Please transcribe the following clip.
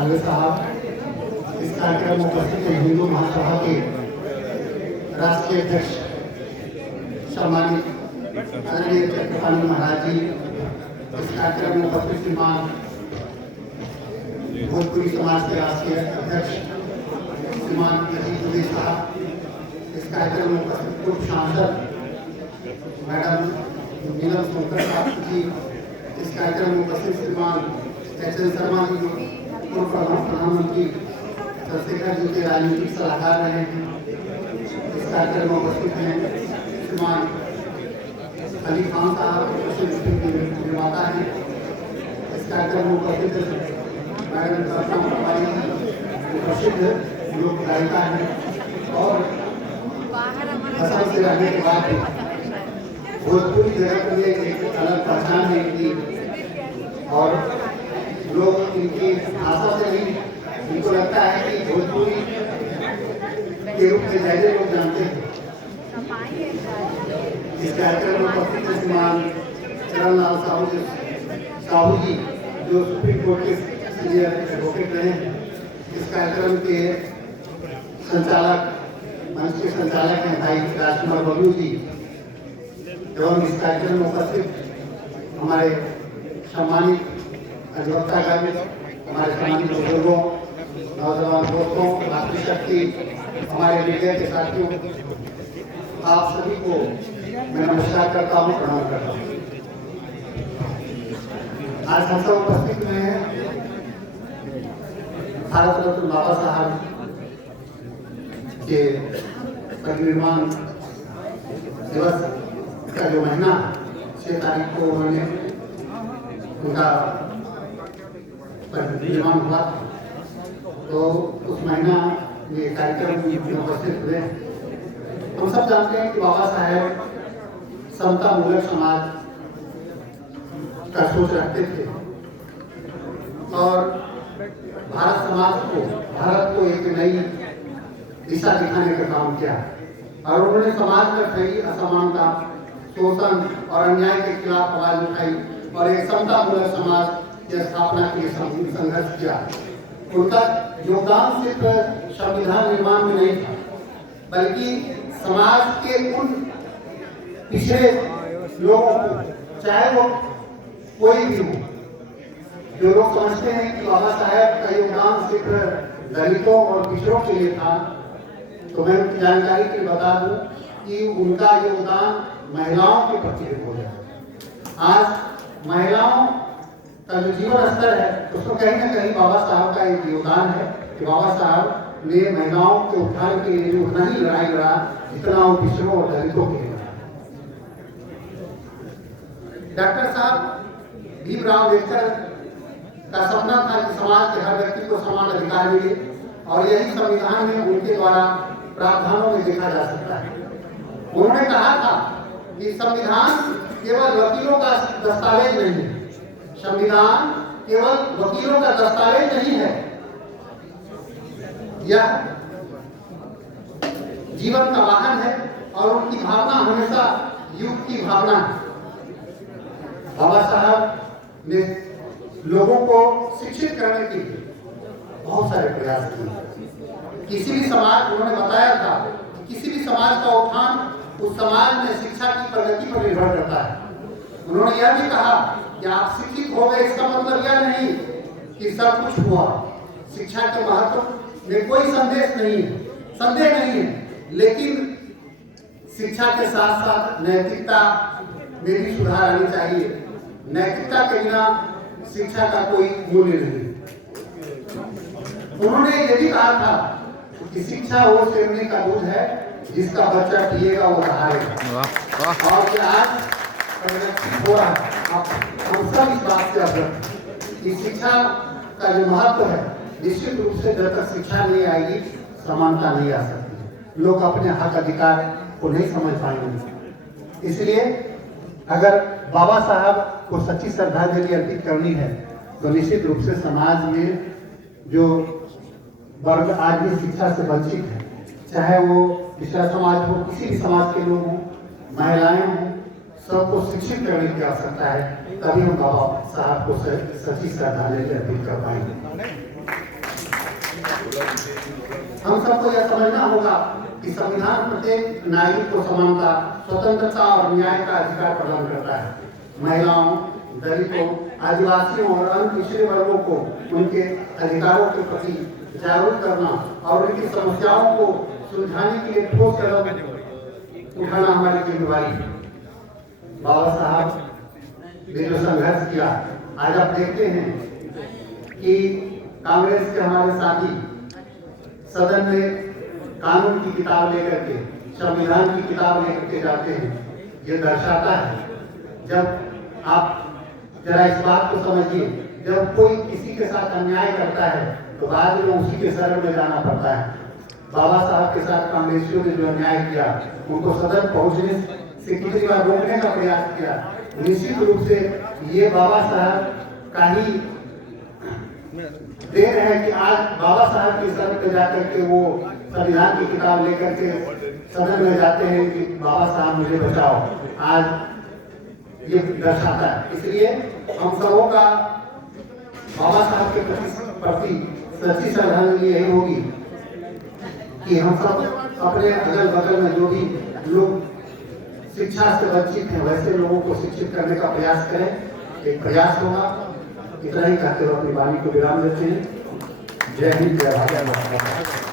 खालवे साहब, इस कार्यक्रम में उपस्थित हिंदू महासभा के राष्ट्रीय अध्यक्ष सम्मानित आदरणीय चक्रपाणी महाराज जी, इस कार्यक्रम में उपस्थित श्रीमान भोजपुरी समाज के राष्ट्रीय अध्यक्ष श्रीमान अजीत दुबे साहब, इस कार्यक्रम में उपस्थित पूर्व सांसद मैडम नीलम सोनकर साहब जी, इस कार्यक्रम में उपस्थित श्रीमान एच.एन. शर्मा जी, पूर्व प्रधानमंत्री चंद्रशेखर जी के राजनीतिक सलाहकार रहे हैं। इस कार्यक्रम में उपस्थित हैं श्रीमान अली खान साहब, प्रसिद्ध निर्माता हैं। इस कार्यक्रम में उपस्थित मैडम कल्पना कुमारी जी, प्रसिद्ध लोक गायिका हैं और असम से रहने के बाद भोजपुरी जगत में एक अलग पहचान है इनकी, और लोग इनकी भाषा से नहीं, इनको लगता है कि भोजपुरी के रूप में ज़्यादा लोग जानते हैं। इस कार्यक्रम में उपस्थित श्रीमान चरणलाल साहू जी, जो सुप्रीम कोर्ट के सीनियर एडवोकेट रहे हैं। इस कार्यक्रम के संचालक, मंच के संचालक हैं भाई राजकुमार बबलू जी, एवं इस कार्यक्रम में उपस्थित हमारे सम्मानित अधिवक्तागण, हमारे सम्मानित बुजुर्गों, नौजवान दोस्तों, मातृशक्ति, हमारे मीडिया के साथियों, आप सभी को मैं नमस्कार करता हूँ, प्रणाम करता हूँ। आज हम सब उपस्थित में हैं भारत रत्न बाबा साहब के परिनिर्वाण दिवस का जो महीना 6 तारीख को उन्होंने उनका परिनिर्वाण हुआ, तो उस महीना ये कार्यक्रम में उपस्थित हुए। हम सब जानते हैं कि बाबा साहेब समता मूलक समाज का सोच रखते थे और भारत को एक नई दिशा दिखाने का काम किया, और उन्होंने समाज में फैली असमानता, शोषण और अन्याय के खिलाफ आवाज उठाई और एक समता मूलक समाज की स्थापना के लिए संघर्ष किया। उनका योगदान सिर्फ संविधान निर्माण में नहीं था, बल्कि समाज के उन पिछड़े लोगों को, चाहे वो कोई भी हो, जो लोग समझते हैं कि बाबा साहेब का योगदान सिर्फ दलितों और पिछड़ों के लिए था, तो मैं उनकी जानकारी के लिए बता दूं कि उनका योगदान महिलाओं के प्रति भी हो गया। आज महिलाओं का जो जीवन स्तर है, उसमें कहीं ना कहीं बाबा साहब का एक योगदान है कि बाबा साहब ने महिलाओं के उत्थान के लिए उतना ही लड़ाई लड़ा जितना वो पिछड़ों और दलितों के लिए। डॉक्टर साहब भीमराव अम्बेडकर का सपना था कि समाज के हर व्यक्ति को समान अधिकार मिले, और यही संविधान में उनके द्वारा प्रावधानों में देखा जा सकता है। उन्होंने कहा था कि संविधान केवल वकीलों का दस्तावेज नहीं है, संविधान केवल वकीलों का दस्तावेज नहीं है, यह जीवन का वाहन है, और उनकी भावना हमेशा युग की भावना है। बाबा साहब ने लोगों को शिक्षित करने के लिए बहुत सारे प्रयास किए। किसी भी समाज, उन्होंने बताया था कि किसी भी समाज का उत्थान उस समाज में शिक्षा की प्रगति पर निर्भर करता है। उन्होंने यह भी कहा कि आप शिक्षित हो गए, इसका मतलब यह नहीं कि सब कुछ हुआ। शिक्षा के महत्व में कोई संदेह नहीं है, लेकिन शिक्षा के साथ साथ नैतिकता में भी सुधार आनी चाहिए। नैतिकता के बिना शिक्षा का कोई मूल्य नहीं। उन्होंने ये भी कहा था कि शिक्षा वो सेवने का दूध है जिसका बच्चा पिएगा वो रहाएगा। और आज हो रहा है, हम सब इस बात से अवगत कि शिक्षा का जो महत्व है, निश्चित रूप से जब तक शिक्षा नहीं आएगी समानता नहीं आ सकती। लोग अपने हक अधिकार को नहीं समझ पाएंगे। इसलिए अगर बाबा साहब को सच्ची श्रद्धांजलि अर्पित करनी है, तो निश्चित रूप से समाज में जो वर्ग आज भी शिक्षा से वंचित है, चाहे वो पिछड़ा समाज हो, किसी भी समाज के लोग हों, महिलाएं हों, सबको शिक्षित करने की आवश्यकता है। तभी हम बाबा साहब को सच्ची श्रद्धांजलि अर्पित कर पाएंगे। हम सबको यह समझना होगा कि संविधान प्रत्येक नागरिक को समानता, स्वतंत्रता और न्याय का अधिकार प्रदान करता है। महिलाओं, दलितों, आदिवासियों और अन्य पिछड़े वर्गों को उनके अधिकारों के प्रति जागरूक करना और उनकी समस्याओं को सुलझाने के लिए ठोस कदम उठाना हमारी जिम्मेदारी है। बाबा साहब ने जो संघर्ष किया, आज आप देखते हैं कि कांग्रेस के हमारे साथी सदन में कानून की किताब लेकर के, संविधान की किताब लेकर के जाते हैं। ये दर्शाता है, जब आप जरा इस बात को समझिए, जब कोई किसी के साथ अन्याय करता है तो बाद में उसी के शरण में जाना पड़ता है। बाबा साहब के साथ कांग्रेसियों ने जो अन्याय किया, उनको सदन पहुंचने से कितनी बार रोकने का प्रयास किया। निश्चित रूप से ये बाबा साहब का ही देन है कि आज बाबा साहब के शरण में जाकर के वो संविधान की किताब लेकर के सदन में जाते हैं कि बाबा साहब मुझे बचाओ। आज ये दर्शाता है। इसलिए हम सबों का बाबा साहब के प्रति सच्ची श्रद्धांजलि यही होगी कि हम सब अपने अगल बगल में जो भी लोग शिक्षा से वंचित हैं, वैसे लोगों को शिक्षित करने का प्रयास करें। एक प्रयास होगा। इतना ही कहते हुए अपनी वाणी को विराम देते हैं। जय हिंद, जय भारत।